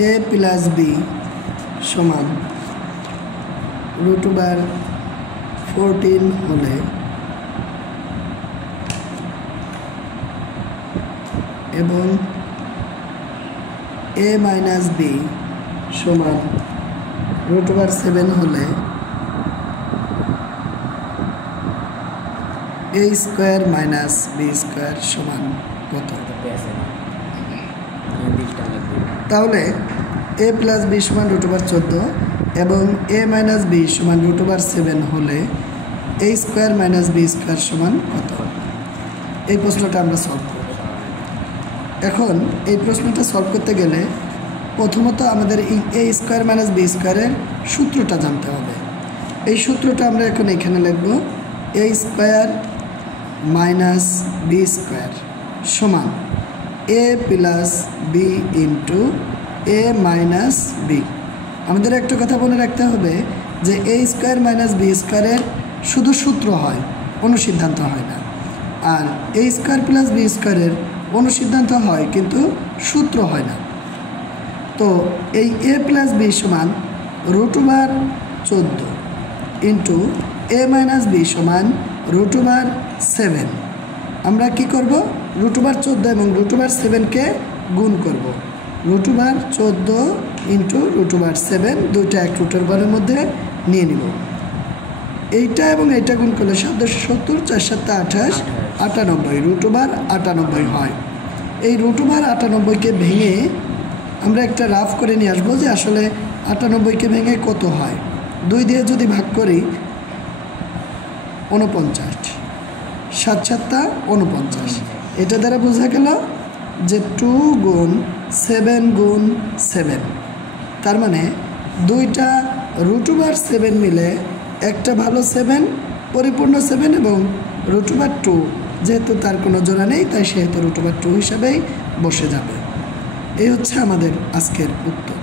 a plus B সমান √14 হলে এবং a মাইনাস বি সমান √7 হলে a square minus B square সমান কত? তাহলে a প্লাস বি সমান √14 এবং a মাইনাস বি সমান √7 হলে a square minus B square সমান কত? এই প্রশ্নটা আমরা সলভ করব। এখন এই প্রশ্নটা সলভ করতে গেলে প্রথমত আমাদের এই a স্কয়ার মাইনাস বি স্কয়ারের সূত্রটা জানতে হবে। এই সূত্রটা আমরা এখন এখানে লিখব a square minus B square সমান a plus B into a minus B. আমাদের একটা কথা মনে রাখতে হবে যে a স্কয়ার মাইনাস বি স্কয়ারের শুধু সূত্র হয়, অনুসিদ্ধান্ত হয় না। আর a স্কয়ার প্লাস বি স্কয়ারের অনুসিদ্ধান্ত হয় কিন্তু সূত্র হয় না। তো এই a প্লাস বি সমান √14 ইন্টু a মাইনাস বি সমান √7। আমরা কি করব? √14 এবং √7কে গুণ করব। √14 ইন্টু √7 দুইটা এক রুটের ঘরের মধ্যে নিয়ে নিব। এইটা এবং এইটা গুণ করলে 770 4 7 28 98 √98 হয়। এই √98কে ভেঙে আমরা একটা রাফ করে নিয়ে আসবো যে আসলে 98কে ভেঙে কত হয়। 2 দিয়ে যদি ভাগ করি 49, 7 7 49। এটা দ্বারা বোঝা গেল যে 2 গুণ 7 গুণ 7, তার মানে দুইটা √7 মিলে একটা ভালো 7 পরিপূর্ণ 7 এবং √2 যেহেতু তার কোনো জোড়া নেই তাই সেহেতু √2 হিসাবেই বসে যাবে। এই হচ্ছে আমাদের আজকের উত্তর।